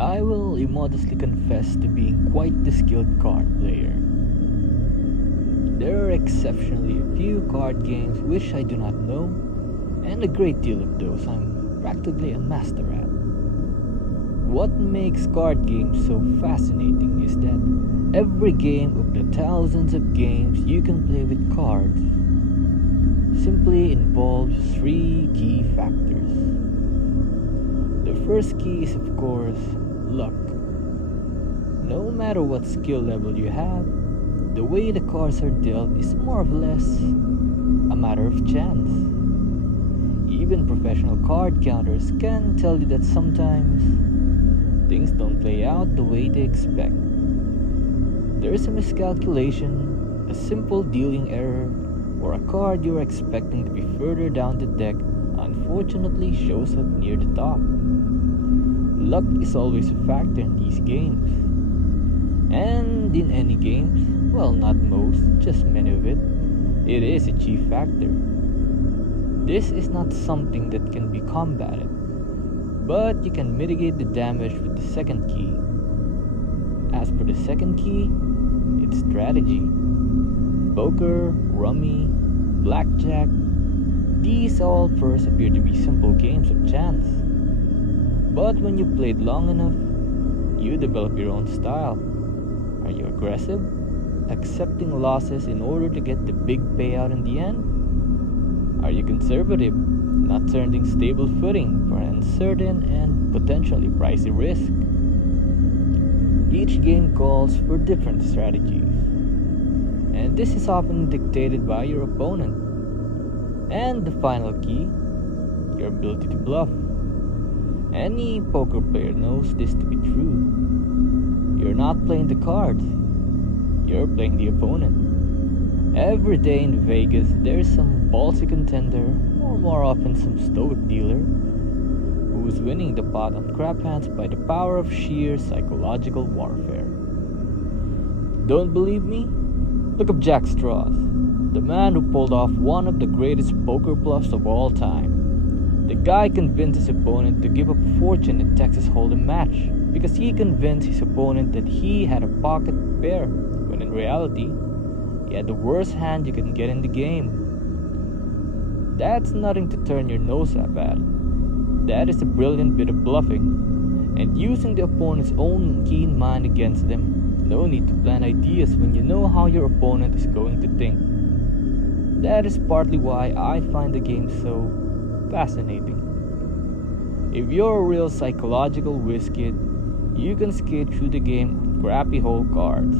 I will immodestly confess to being quite the skilled card player. There are exceptionally few card games which I do not know, and a great deal of those I'm practically a master at. What makes card games so fascinating is that every game of the thousands of games you can play with cards simply involves three key factors. The first key is, of course, luck. No matter what skill level you have, the way the cards are dealt is more or less a matter of chance. Even professional card counters can tell you that sometimes things don't play out the way they expect. There's a miscalculation, a simple dealing error, or a card you're expecting to be further down the deck unfortunately shows up near the top. Luck is always a factor in these games. And in any games, well, not most, just many of it is a chief factor. This is not something that can be combated, but you can mitigate the damage with the second key. As for the second key, it's strategy. Poker, rummy, blackjack, these all first appear to be simple games of chance. But when you play it long enough, you develop your own style. Are you aggressive, accepting losses in order to get the big payout in the end? Are you conservative, not turning stable footing for an uncertain and potentially pricey risk? Each game calls for different strategies, and this is often dictated by your opponent. And the final key, your ability to bluff. Any poker player knows this to be true. You're not playing the cards, you're playing the opponent. Every day in Vegas, there's some ballsy contender, or more often some stoic dealer, who's winning the pot on crap hands by the power of sheer psychological warfare. Don't believe me? Look up Jack Straws, the man who pulled off one of the greatest poker bluffs of all time. The guy convinced his opponent to give up a fortune in Texas Hold'em match because he convinced his opponent that he had a pocket pair, when in reality, he had the worst hand you can get in the game. That's nothing to turn your nose up at. That is a brilliant bit of bluffing, and using the opponent's own keen mind against them. No need to plan ideas when you know how your opponent is going to think. That is partly why I find the game so fascinating. If you're a real psychological whiz kid, you can skate through the game with crappy hole cards.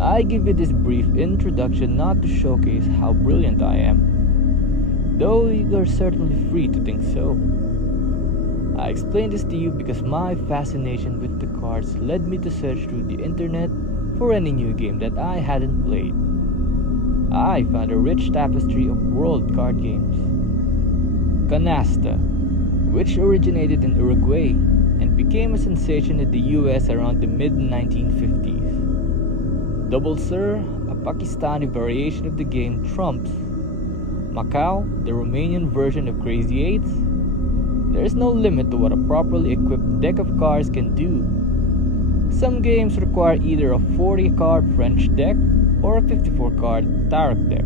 I give you this brief introduction not to showcase how brilliant I am, though you're certainly free to think so. I explain this to you because my fascination with the cards led me to search through the internet for any new game that I hadn't played. I found a rich tapestry of world card games. Canasta, which originated in Uruguay and became a sensation in the US around the mid-1950s. Double Sir, a Pakistani variation of the game Trumps. Macau, the Romanian version of Crazy Eights. There is no limit to what a properly equipped deck of cards can do. Some games require either a 40-card French deck or a 54-card tarot deck.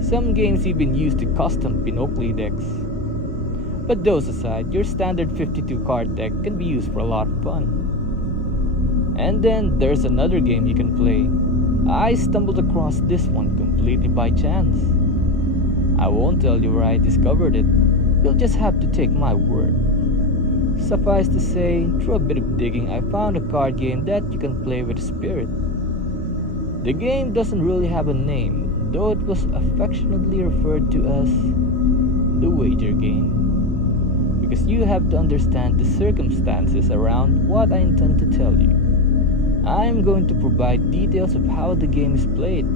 Some games even use the custom Pinocchio decks. But those aside, your standard 52-card deck can be used for a lot of fun. And then there's another game you can play. I stumbled across this one completely by chance. I won't tell you where I discovered it. You'll just have to take my word. Suffice to say, through a bit of digging, I found a card game that you can play with a spirit. The game doesn't really have a name, though it was affectionately referred to as the wager game. Because you have to understand the circumstances around what I intend to tell you. I am going to provide details of how the game is played.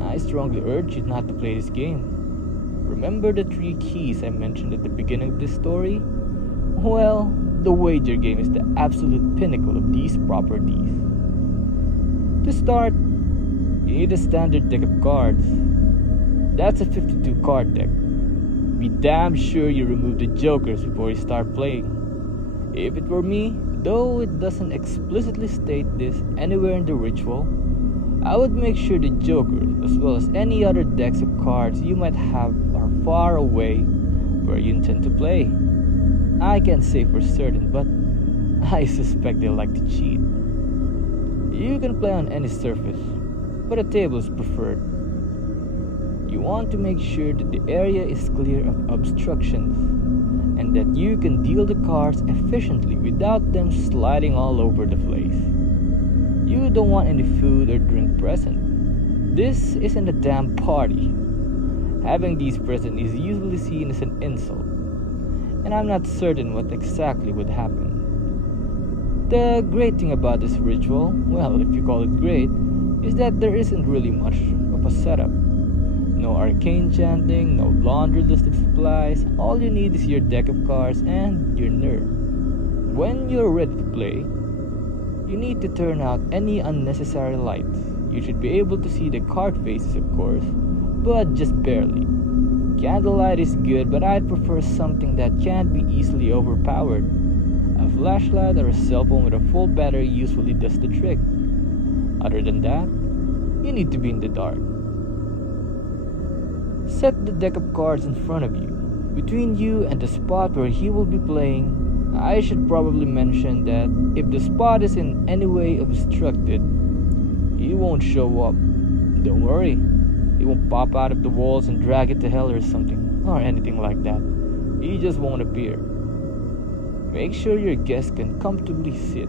I strongly urge you not to play this game. Remember the three keys I mentioned at the beginning of this story? Well, the wager game is the absolute pinnacle of these properties. To start, you need a standard deck of cards. That's a 52 card deck. be damn sure you remove the jokers before you start playing. If it were me, though it doesn't explicitly state this anywhere in the ritual, I would make sure the jokers, as well as any other decks of cards you might have, are far away where you intend to play. I can't say for certain, but I suspect they like to cheat. You can play on any surface, but a table is preferred. You want to make sure that the area is clear of obstructions and that you can deal the cards efficiently without them sliding all over the place. You don't want any food or drink present. This isn't a damn party. Having these present is usually seen as an insult, and I'm not certain what exactly would happen. The great thing about this ritual, well, if you call it great, is that there isn't really much of a setup. No arcane chanting, no laundry list of supplies. All you need is your deck of cards and your nerd. When you're ready to play, you need to turn out any unnecessary lights. You should be able to see the card faces, of course, but just barely. Candlelight is good, but I'd prefer something that can't be easily overpowered. A flashlight or a cell phone with a full battery usually does the trick. Other than that, you need to be in the dark. Set the deck of cards in front of you. Between you and the spot where he will be playing, I should probably mention that if the spot is in any way obstructed, he won't show up. Don't worry, he won't pop out of the walls and drag it to hell or something, or anything like that. He just won't appear. Make sure your guest can comfortably sit.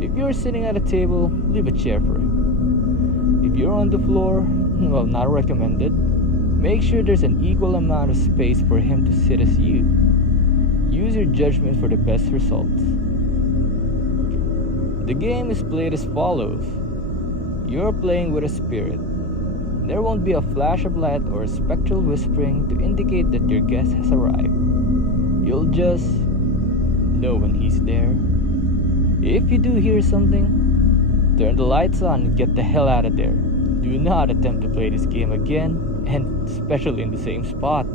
If you're sitting at a table, leave a chair for him. If you're on the floor, well, not recommended. Make sure there's an equal amount of space for him to sit as you. Use your judgment for the best results. The game is played as follows. You're playing with a spirit. There won't be a flash of light or a spectral whispering to indicate that your guest has arrived. You'll just know when he's there. If you do hear something, turn the lights on and get the hell out of there. Do not attempt to play this game again, and especially in the same spot.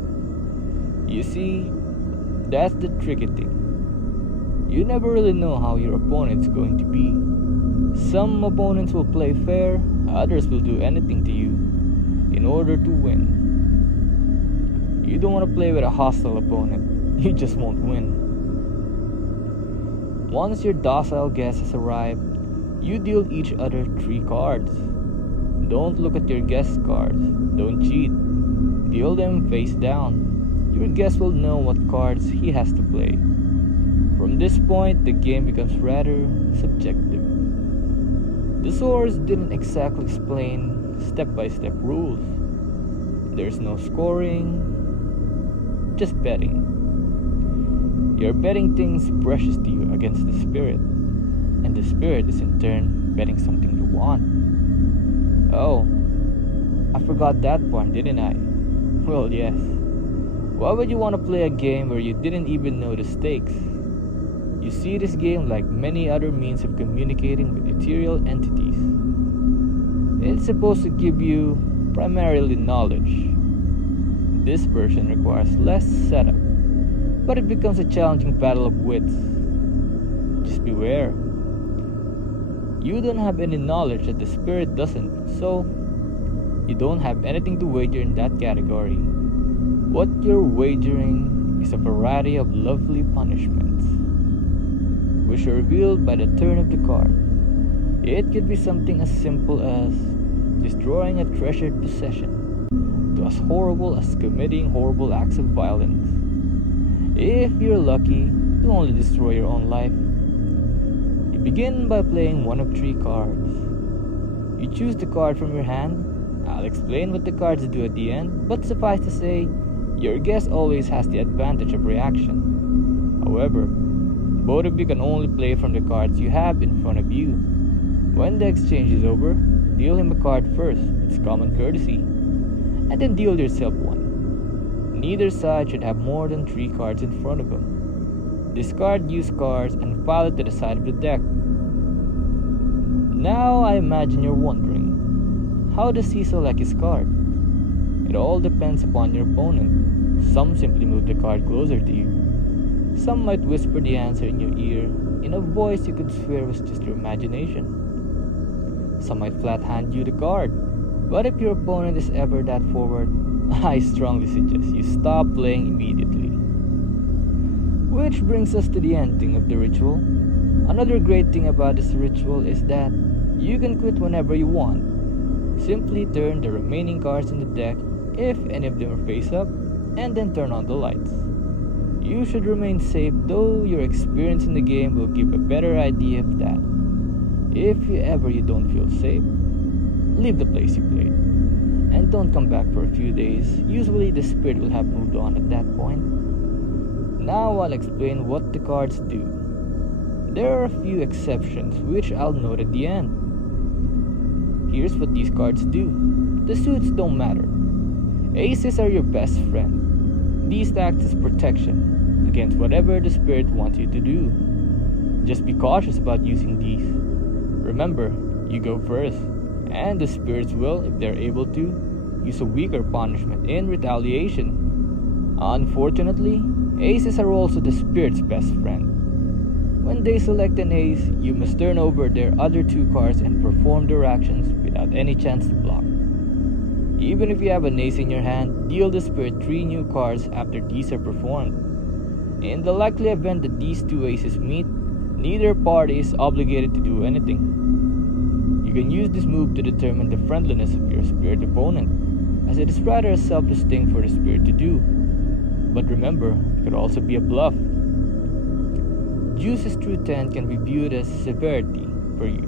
You see, that's the tricky thing. You never really know how your opponent's going to be. Some opponents will play fair, others will do anything to you in order to win. You don't want to play with a hostile opponent, you just won't win. Once your docile guest has arrived, you deal each other 3 cards. Don't look at your guest's cards, don't cheat. Deal them face down. Your guest will know what cards he has to play. From this point, the game becomes rather subjective. The source didn't exactly explain step-by-step rules. There's no scoring, just betting. You're betting things precious to you against the spirit, and the spirit is in turn betting something you want. Oh, I forgot that part, didn't I? Well, yes. Why would you want to play a game where you didn't even know the stakes? You see this game like many other means of communicating with ethereal entities. It's supposed to give you primarily knowledge. This version requires less setup, but it becomes a challenging battle of wits. Just beware. You don't have any knowledge that the spirit doesn't, so you don't have anything to wager in that category. What you're wagering is a variety of lovely punishments, which are revealed by the turn of the card. It could be something as simple as destroying a treasured possession, to as horrible as committing horrible acts of violence. If you're lucky, you'll only destroy your own life. You begin by playing one of 3 cards. You choose the card from your hand. I'll explain what the cards do at the end, but suffice to say, your guest always has the advantage of reaction. However, both of you can only play from the cards you have in front of you. When the exchange is over, deal him a card first, it's common courtesy, and then deal yourself one. Neither side should have more than 3 cards in front of them. Discard used cards and file it to the side of the deck. Now I imagine you're wondering, how does he select his card? It all depends upon your opponent. Some simply move the card closer to you. Some might whisper the answer in your ear in a voice you could swear was just your imagination. Some might flat hand you the card. But if your opponent is ever that forward, I strongly suggest you stop playing immediately. Which brings us to the ending of the ritual. Another great thing about this ritual is that you can quit whenever you want. Simply turn the remaining cards in the deck, if any of them are face up, and then turn on the lights. You should remain safe, though your experience in the game will give a better idea of that. If you don't feel safe, leave the place you played, and don't come back for a few days. Usually the spirit will have moved on at that point. Now I'll explain what the cards do. There are a few exceptions which I'll note at the end. Here's what these cards do. The suits don't matter. Aces are your best friend. These act as protection against whatever the spirit wants you to do. Just be cautious about using these. Remember, you go first, and the spirits will, if they're able to, use a weaker punishment in retaliation. Unfortunately, aces are also the spirit's best friend. When they select an ace, you must turn over their other two cards and perform their actions without any chance to block. Even if you have an ace in your hand, deal the spirit 3 new cards after these are performed. In the likely event that these two aces meet, neither party is obligated to do anything. You can use this move to determine the friendliness of your spirit opponent, as it is rather a selfless thing for the spirit to do. But remember, it could also be a bluff. Juice's true 10 can be viewed as severity for you.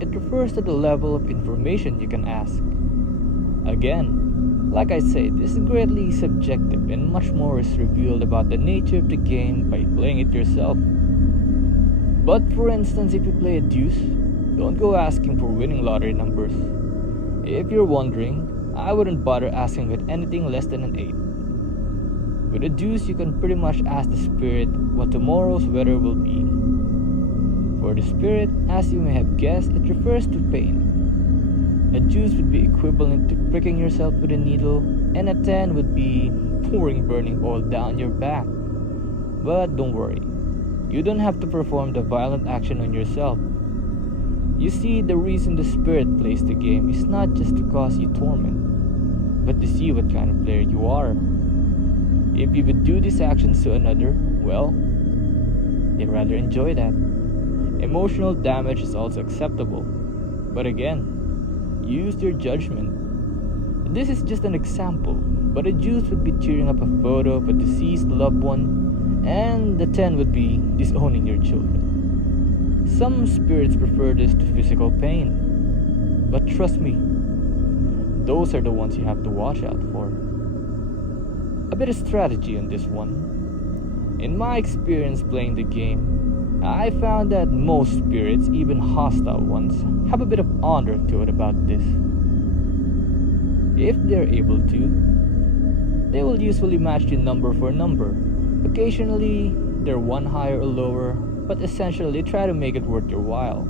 It refers to the level of information you can ask. Again, like I said, this is greatly subjective and much more is revealed about the nature of the game by playing it yourself. But for instance, if you play a deuce, don't go asking for winning lottery numbers. If you're wondering, I wouldn't bother asking with anything less than an 8. With a deuce, you can pretty much ask the spirit what tomorrow's weather will be. For the spirit, as you may have guessed, it refers to pain. A deuce would be equivalent to pricking yourself with a needle, and a 10 would be pouring burning oil down your back. But don't worry, you don't have to perform the violent action on yourself. You see, the reason the spirit plays the game is not just to cause you torment, but to see what kind of player you are. If you would do these actions to another, well, they rather enjoy that. Emotional damage is also acceptable, but again, use your judgment. This is just an example, but a juice would be tearing up a photo of a deceased loved one, and the 10 would be disowning your children. Some spirits prefer this to physical pain, but trust me, those are the ones you have to watch out for. A bit of strategy on this one. In my experience playing the game, I found that most spirits, even hostile ones, have a bit of honor to it about this. If they're able to, they will usually match you number for number. Occasionally, they're one higher or lower, but essentially try to make it worth your while.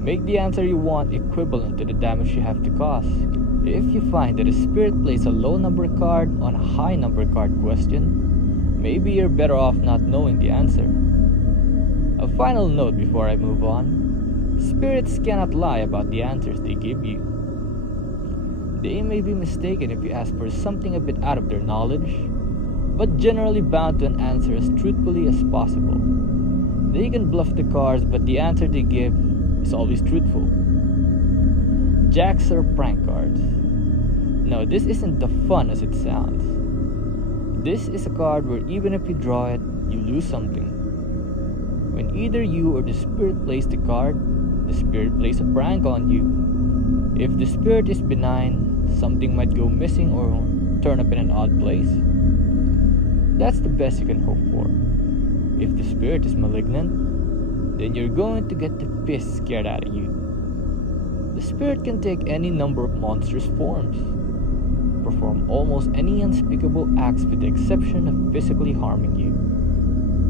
Make the answer you want equivalent to the damage you have to cause. If you find that a spirit plays a low number card on a high number card question, maybe you're better off not knowing the answer. A final note before I move on: spirits cannot lie about the answers they give you. They may be mistaken if you ask for something a bit out of their knowledge, but generally bound to an answer as truthfully as possible. They can bluff the cards, but the answer they give is always truthful. Jacks are prank cards. No, this isn't the fun as it sounds. This is a card where even if you draw it, you lose something. When either you or the spirit plays the card, the spirit plays a prank on you. If the spirit is benign, something might go missing or turn up in an odd place. That's the best you can hope for. If the spirit is malignant, then you're going to get the piss scared out of you. The spirit can take any number of monstrous forms, perform almost any unspeakable acts with the exception of physically harming you.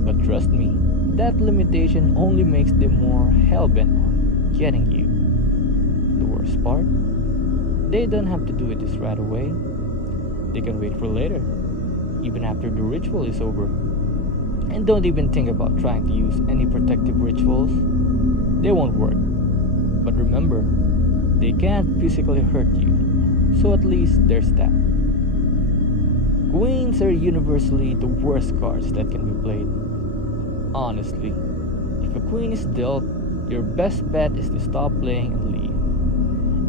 But trust me, that limitation only makes them more hell-bent on getting you. The worst part? They don't have to do it this right away. They can wait for later, even after the ritual is over. And don't even think about trying to use any protective rituals. They won't work. But remember, they can't physically hurt you, so at least there's that. Queens are universally the worst cards that can be played. Honestly, if a queen is dealt, your best bet is to stop playing and leave.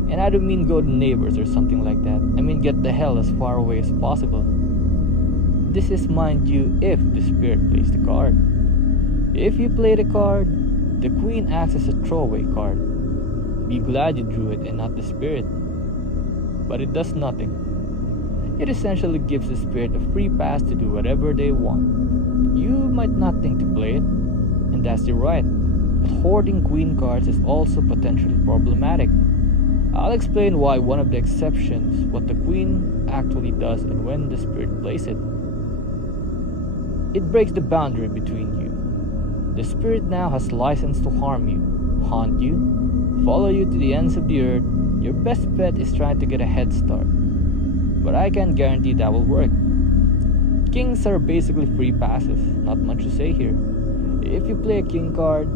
And I don't mean go to neighbors or something like that. I mean get the hell as far away as possible. This is, mind you, if the spirit plays the card. If you play the card, the queen acts as a throwaway card. Be glad you drew it and not the spirit. But it does nothing. It essentially gives the spirit a free pass to do whatever they want. You might not think to play it, and that's your right. But hoarding queen cards is also potentially problematic. I'll explain why one of the exceptions, what the queen actually does and when the spirit plays it. It breaks the boundary between you. The spirit now has license to harm you, haunt you, follow you to the ends of the earth. Your best bet is trying to get a head start. But I can't guarantee that will work. Kings are basically free passes, not much to say here. If you play a king card,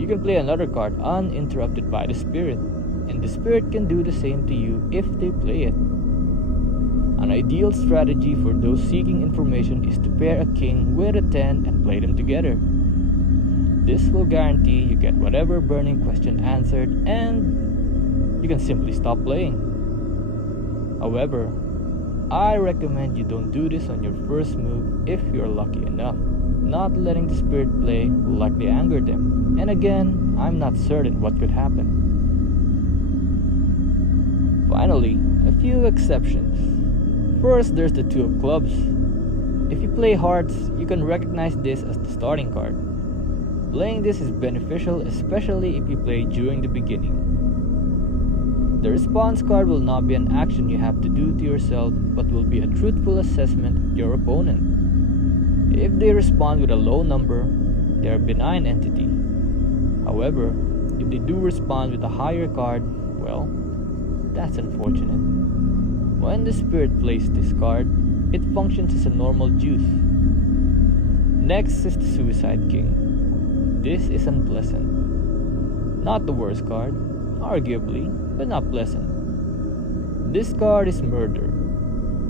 you can play another card uninterrupted by the spirit, and the spirit can do the same to you if they play it. An ideal strategy for those seeking information is to pair a king with a 10 and play them together. This will guarantee you get whatever burning question answered, and you can simply stop playing. However, I recommend you don't do this on your first move if you're lucky enough. Not letting the spirit play will likely anger them, and again, I'm not certain what could happen. Finally, a few exceptions. First, there's the Two of Clubs. If you play hearts, you can recognize this as the starting card. Playing this is beneficial, especially if you play during the beginning. The response card will not be an action you have to do to yourself, but will be a truthful assessment of your opponent. If they respond with a low number, they are a benign entity. However, if they do respond with a higher card, well, that's unfortunate. When the spirit plays this card, it functions as a normal juice. Next is the Suicide King. This is unpleasant. Not the worst card, arguably, but not pleasant. This card is murder.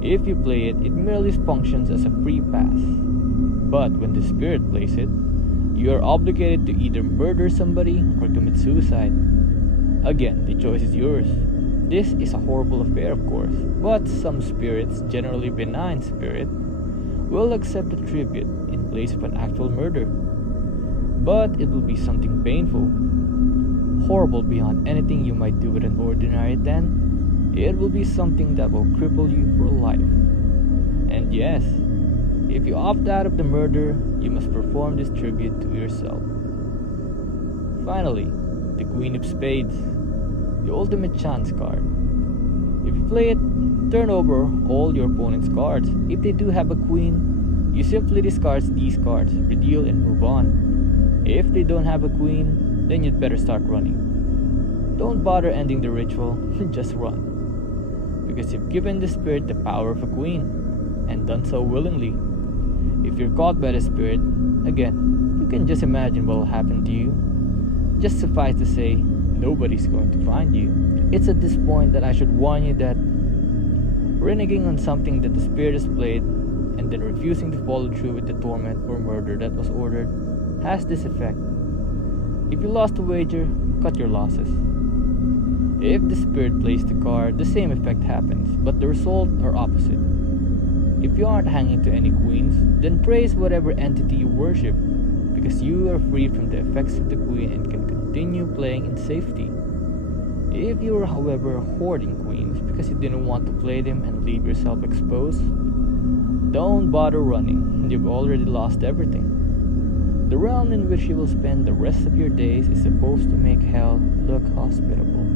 If you play it, it merely functions as a free pass. But when the spirit plays it, you are obligated to either murder somebody or commit suicide. Again, the choice is yours. This is a horrible affair, of course, but some spirits, generally benign spirit, will accept the tribute in place of an actual murder. But it will be something painful, horrible beyond anything you might do with an ordinary 10. It will be something that will cripple you for life. And yes, if you opt out of the murder, you must perform this tribute to yourself. Finally, the Queen of Spades, the ultimate chance card. If you play it, turn over all your opponent's cards. If they do have a queen, you simply discard these cards, redeal and move on. If they don't have a queen, then you'd better start running. Don't bother ending the ritual, just run. Because you've given the spirit the power of a queen, and done so willingly. If you're caught by the spirit, again, you can just imagine what will happen to you. Just suffice to say, nobody's going to find you. It's at this point that I should warn you that reneging on something that the spirit has played and then refusing to follow through with the torment or murder that was ordered has this effect. If you lost a wager, cut your losses. If the spirit plays the card, the same effect happens, but the result are opposite. If you aren't hanging to any queens, then praise whatever entity you worship, because you are free from the effects of the queen and can continue playing in safety. If you are, however, hoarding queens because you didn't want to play them and leave yourself exposed, don't bother running. You've already lost everything. The realm in which you will spend the rest of your days is supposed to make hell look hospitable.